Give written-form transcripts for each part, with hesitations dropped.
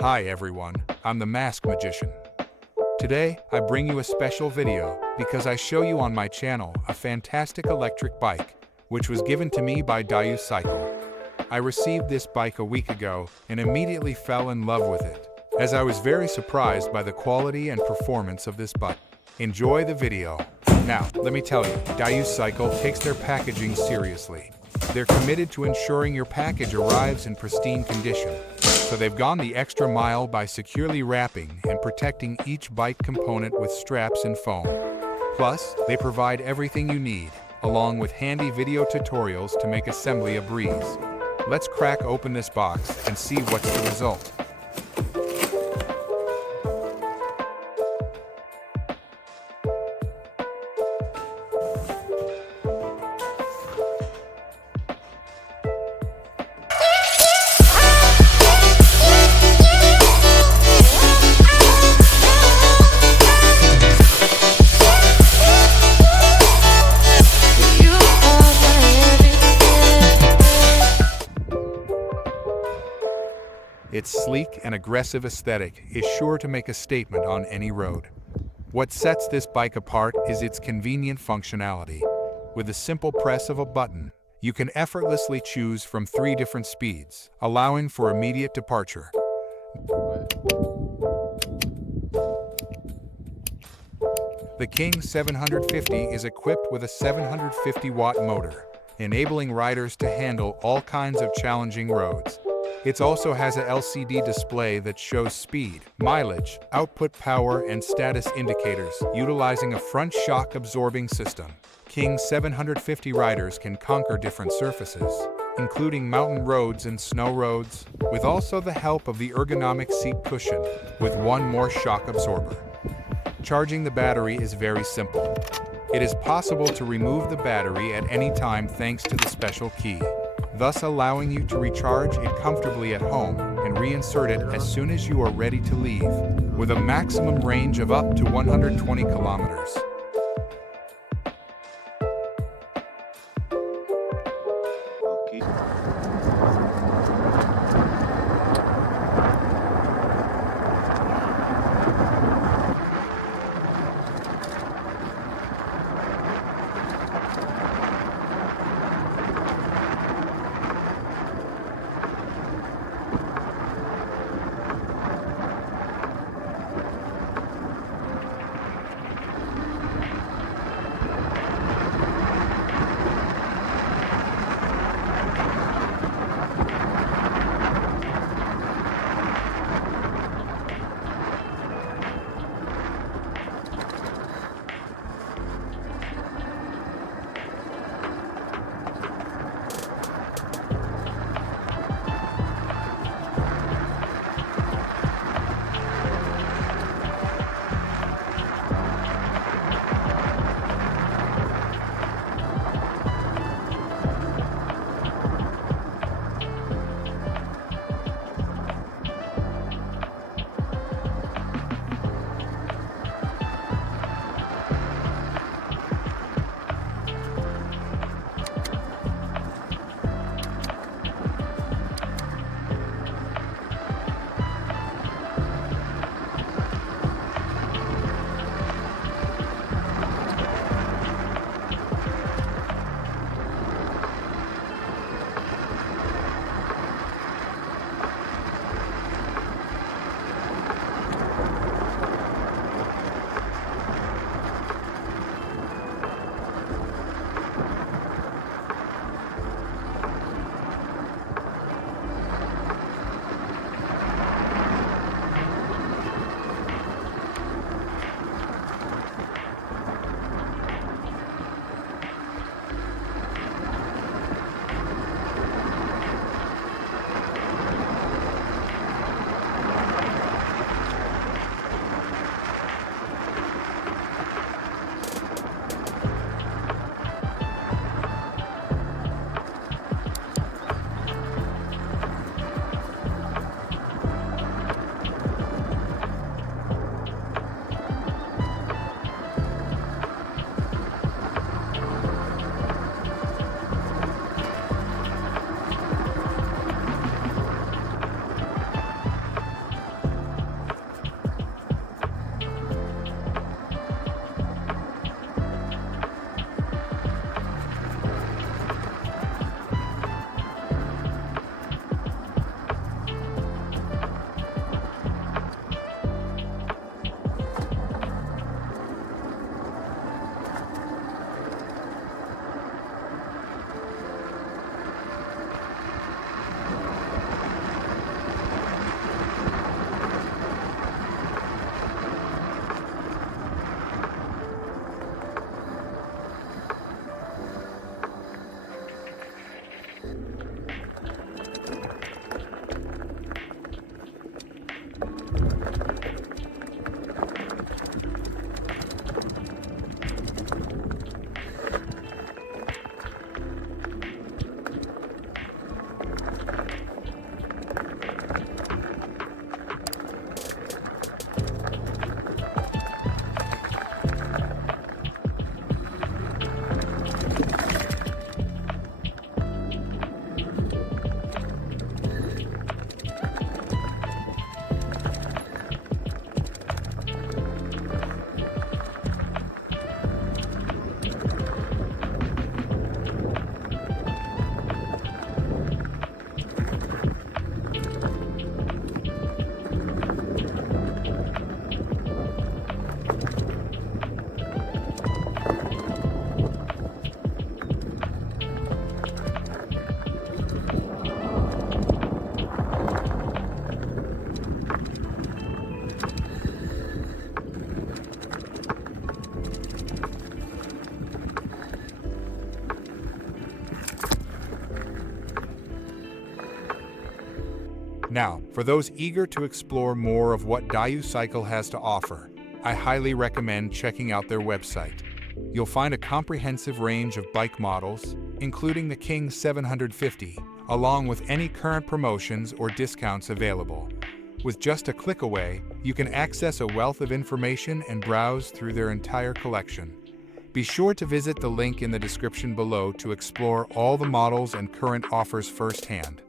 Hi everyone, I'm the Mask Magician. Today, I bring you a special video because I show you on my channel a fantastic electric bike, which was given to me by DYU Cycle. I received this bike a week ago and immediately fell in love with it, as I was very surprised by the quality and performance of this bike. Enjoy the video. Now, let me tell you, DYU Cycle takes their packaging seriously. They're committed to ensuring your package arrives in pristine condition. So they've gone the extra mile by securely wrapping and protecting each bike component with straps and foam. Plus, they provide everything you need, along with handy video tutorials to make assembly a breeze. Let's crack open this box and see what's the result. Its sleek and aggressive aesthetic is sure to make a statement on any road. What sets this bike apart is its convenient functionality. With the simple press of a button, you can effortlessly choose from 3 different speeds, allowing for immediate departure. The King 750 is equipped with a 750-watt motor, enabling riders to handle all kinds of challenging roads. It also has a LCD display that shows speed, mileage, output power, and status indicators, utilizing a front shock absorbing system. King 750 riders can conquer different surfaces, including mountain roads and snow roads, with also the help of the ergonomic seat cushion, with one more shock absorber. Charging the battery is very simple. It is possible to remove the battery at any time thanks to the special key, thus allowing you to recharge it comfortably at home and reinsert it as soon as you are ready to leave, with a maximum range of up to 120 kilometers. Now, for those eager to explore more of what DYU Cycle has to offer, I highly recommend checking out their website. You'll find a comprehensive range of bike models, including the King 750, along with any current promotions or discounts available. With just a click away, you can access a wealth of information and browse through their entire collection. Be sure to visit the link in the description below to explore all the models and current offers firsthand.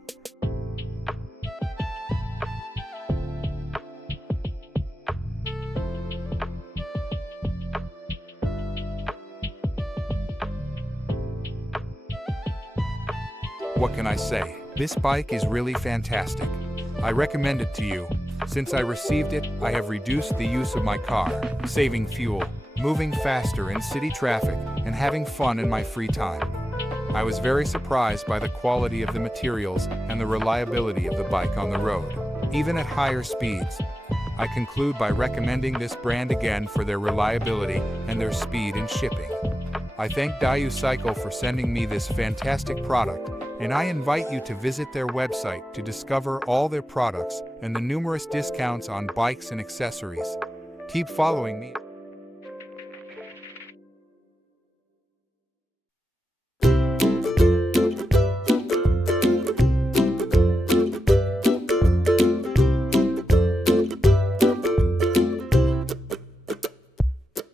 What can I say? This bike is really fantastic. I recommend it to you. Since I received it, I have reduced the use of my car, saving fuel, moving faster in city traffic, and having fun in my free time. I was very surprised by the quality of the materials and the reliability of the bike on the road, even at higher speeds. I conclude by recommending this brand again for their reliability and their speed in shipping. I thank DYU Cycle for sending me this fantastic product, and I invite you to visit their website to discover all their products and the numerous discounts on bikes and accessories. Keep following me.